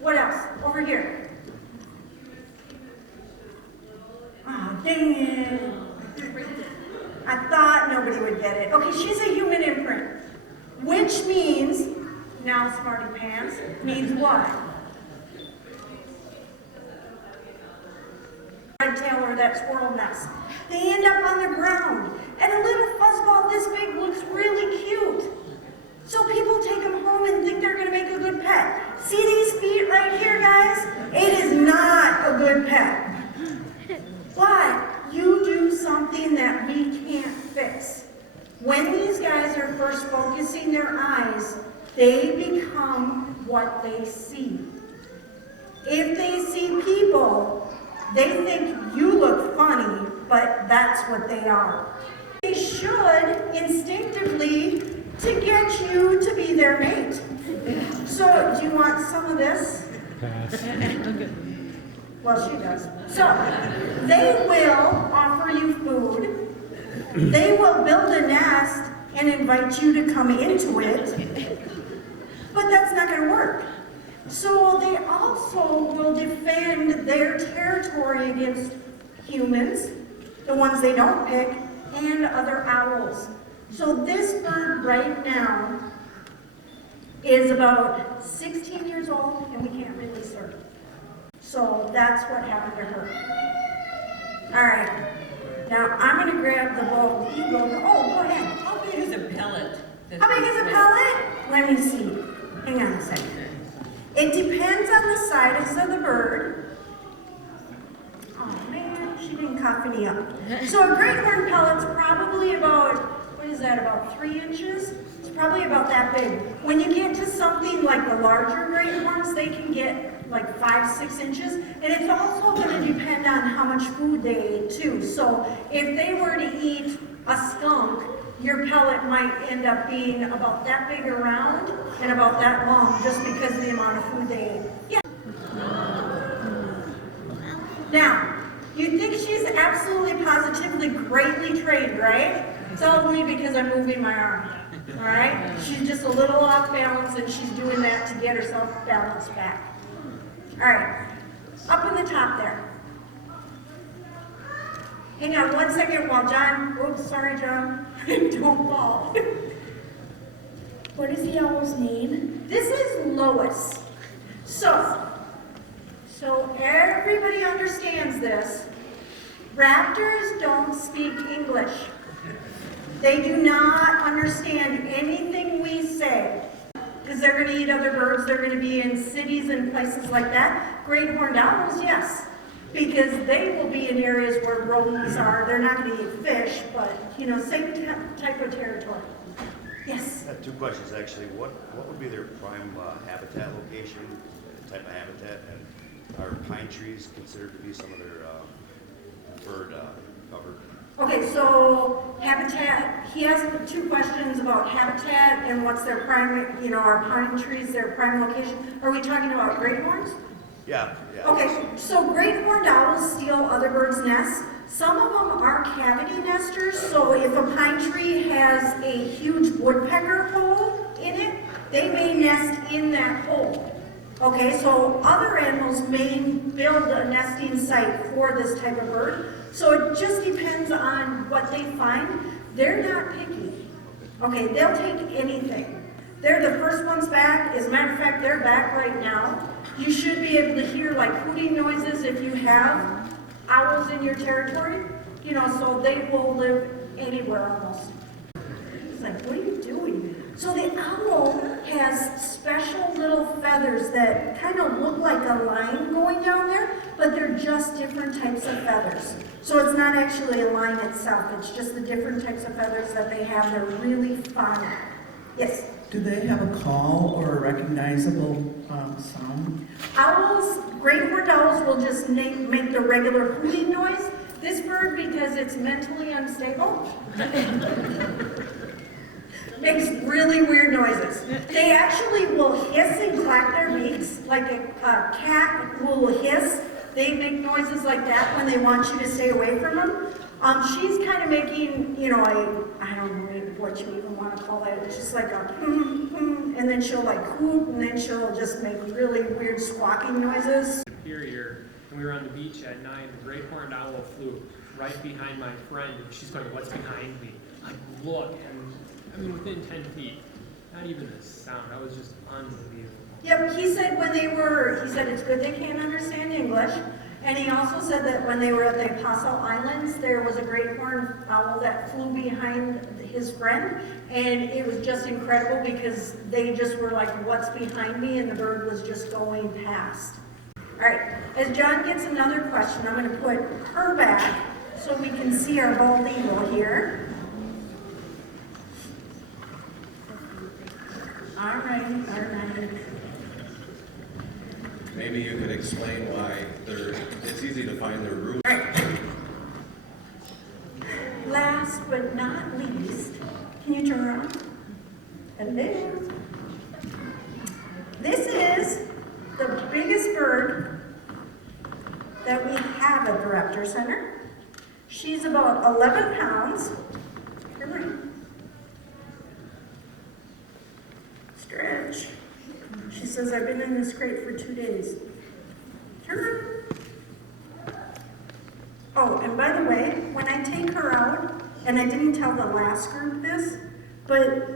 What else? Over here. Oh, dang it. I thought nobody would get it. Okay, she's a human imprint, which means, now smarty pants, means what? Red tail or that squirrel nest. They end up on the ground, and a little fuzzball this big looks really cute. So people take them home and think they're gonna make a good pet. See these feet right here, guys? It is not a good pet. But you do something that we can't fix. When these guys are first focusing their eyes, they become what they see. If they see people, they think you look funny, but that's what they are. They should instinctively to get you to be their mate. So, do you want some of this? Pass. Well, she does. So, they will offer you food. They will build a nest and invite you to come into it. But that's not going to work. So they also will defend their territory against humans, the ones they don't pick, and other owls. So this bird right now is about 16 years old, and we can't release her. So that's what happened to her. All right. Now I'm going to grab the bald eagle. Oh, go ahead. How big is a pellet? How big is a pellet? Let me see. Hang on a second. It depends on the size of the bird. Oh man, she didn't cough any up. So a great horn pellet's probably about, what is that, about 3 inches? It's probably about that big. When you get to something like the larger great horns, they can get like 5-6 inches. And it's also going to depend on how much food they ate too. So if they were to eat a skunk, your pellet might end up being about that big around and about that long, just because of the amount of food they ate. Yeah. Now, you think she's absolutely positively greatly trained, right? It's all only because I'm moving my arm. All right? She's just a little off balance, and she's doing that to get herself balanced back. All right. Up in the top there. Hang on 1 second while John, oops, sorry, John, don't fall. What is the owl's name? This is Lois. So everybody understands this. Raptors don't speak English. They do not understand anything we say, because they're going to eat other birds. They're going to be in cities and places like that. Great horned owls, yes, because they will be in areas where rodents are. They're not going to eat fish, but, same type of territory. Yes? I have 2 questions, actually. What would be their prime habitat location, type of habitat, and are pine trees considered to be some of their bird cover? Okay, so habitat, he asked 2 questions about habitat and what's their prime, are pine trees their prime location. Are we talking about great horns? Yeah. Okay, so great horned owls steal other birds' nests. Some of them are cavity nesters, so if a pine tree has a huge woodpecker hole in it, they may nest in that hole. Okay, so other animals may build a nesting site for this type of bird. So it just depends on what they find. They're not picky. Okay, they'll take anything. They're the first ones back. As a matter of fact, they're back right now. You should be able to hear like hooting noises if you have owls in your territory. So they will live anywhere almost. It's like, what are you doing? So the owl has special little feathers that kind of look like a line going down there, but they're just different types of feathers. So it's not actually a line itself, it's just the different types of feathers that they have. They're really fun. Yes? Do they have a call or a recognizable sound? Owls, great horned owls will just make the regular hooting noise. This bird, because it's mentally unstable, makes really weird noises. They actually will hiss and clack their beaks, like a cat will hiss. They make noises like that when they want you to stay away from them. She's kind of making, I don't know what you even want to call it. It's just like a and and then she'll like hoot, and then she'll just make really weird squawking noises. Superior, and we were on the beach at 9. The great horned owl flew right behind my friend. She's going, "What's behind me?" I look, and I mean within 10 feet. Not even a sound. That was just unbelievable. Yep, he said it's good they can't understand English. And he also said that when they were at the Apostle Islands, there was a great horned owl that flew behind his friend. And it was just incredible because they just were like, "What's behind me?" And the bird was just going past. All right, as John gets another question, I'm going to put her back so we can see our bald eagle here. All right. Maybe you could explain why it's easy to find their roots. All right. Last but not least, can you turn around? Hello. This is the biggest bird that we have at the Raptor Center. She's about 11 pounds. Come on. Stretch. She says, "I've been in this crate for 2 days." Turn around. Oh, and by the way, when I take her out, and I didn't tell the last group this, but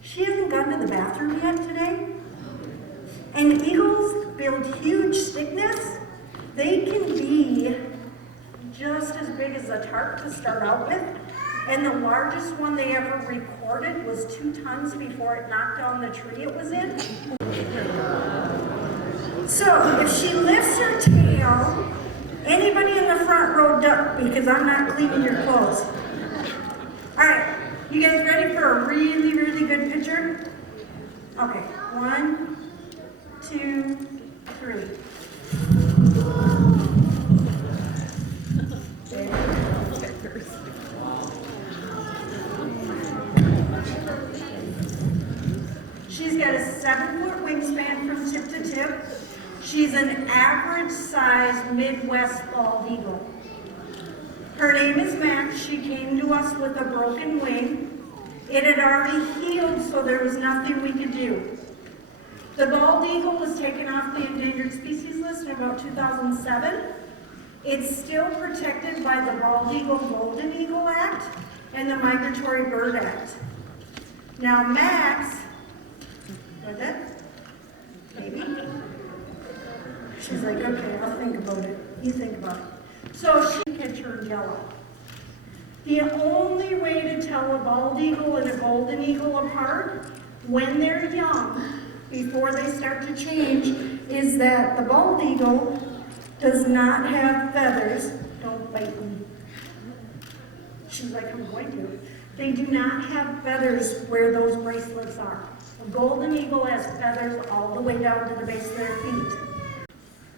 she hasn't gone to the bathroom yet today. And eagles build huge stick nests. They can be just as big as a tarp to start out with. And the largest one they ever recorded was 2 tons before it knocked down the tree it was in. So if she lifts her tail, anybody in the front row duck because I'm not cleaning your clothes. All right, you guys ready for a really, really good picture? Okay, 1, 2, 3. She's got a 7-foot wingspan from tip to tip. She's an average size Midwest bald eagle. Her name is Max. She came to us with a broken wing. It had already healed, so there was nothing we could do. The bald eagle was taken off the endangered species list in about 2007. It's still protected by the Bald Eagle Golden Eagle Act and the Migratory Bird Act. Now Max, was that? Maybe? She's like, "Okay, I'll think about it." You think about it. So she can turn yellow. The only way to tell a bald eagle and a golden eagle apart when they're young, before they start to change, is that the bald eagle does not have feathers. Don't bite me. She's like, "I'm going to." They do not have feathers where those bracelets are. A golden eagle has feathers all the way down to the base of their feet.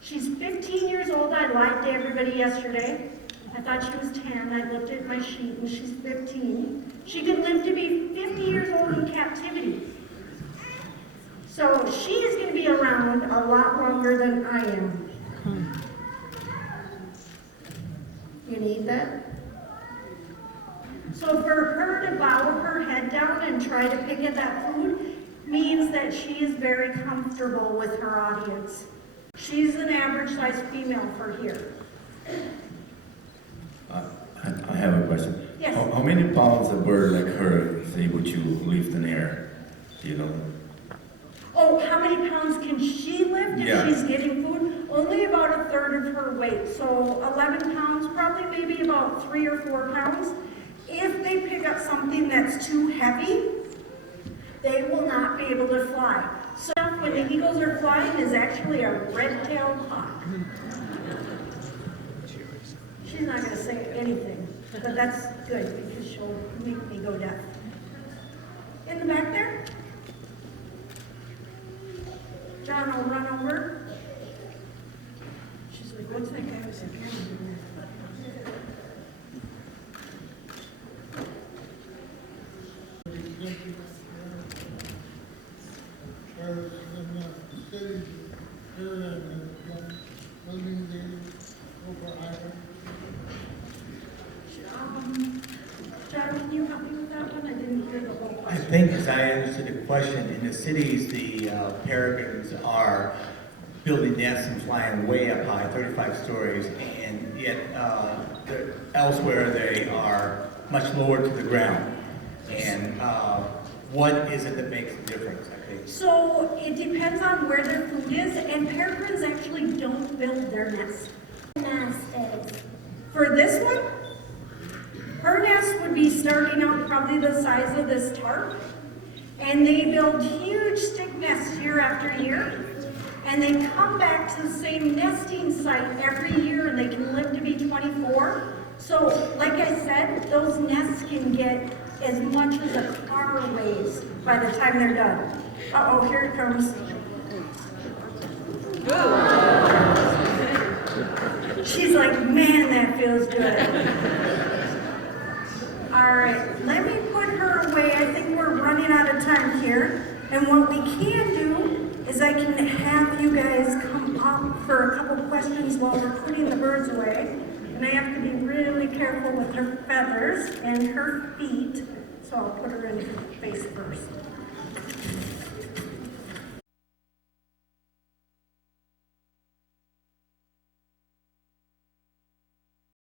She's 15 years old. I lied to everybody yesterday. I thought she was 10. I looked at my sheet and she's 15. She could live to be 50 years old in captivity. So she is going to be around a lot longer than I am. You need that? So for her to bow her head down and try to pick at that food means that she is very comfortable with her audience. She's an average size female for here. I have a question. Yes. How many pounds a bird like her is able to lift in the air? Do you know? Oh, how many pounds can she lift if Yeah. she's getting food? Only about a third of her weight. So 11 pounds, probably maybe about 3 or 4 pounds. If they pick up something that's too heavy, they will not be able to fly. So when the eagles are flying is actually a red-tailed hawk. She's not going to say anything, but that's good because she'll make me go deaf. In the back there? John will run over. She's like, "What's that guy with the camera doing there?" John, can you help me with that one? I didn't hear the whole I question. think, as I understood the question, in the cities, the peregrines are building nests and flying way up high, 35 stories, and yet elsewhere they are much lower to the ground. And what is it that makes the difference, I think? So it depends on where their food is, and peregrines actually don't build their nest. Nest is. For this one, her nest would be starting out probably the size of this tarp, and they build huge stick nests year after year, and they come back to the same nesting site every year, and they can live to be 24. So, like I said, those nests can get as much as a car weighs by the time they're done. Uh-oh, here it comes. She's like, man, that feels good. All right, let me put her away. I think we're running out of time here. And what we can do is I can have you guys come up for a couple questions while we're putting the birds away. And I have to be really careful with her feathers and her feet. So I'll put her in face first.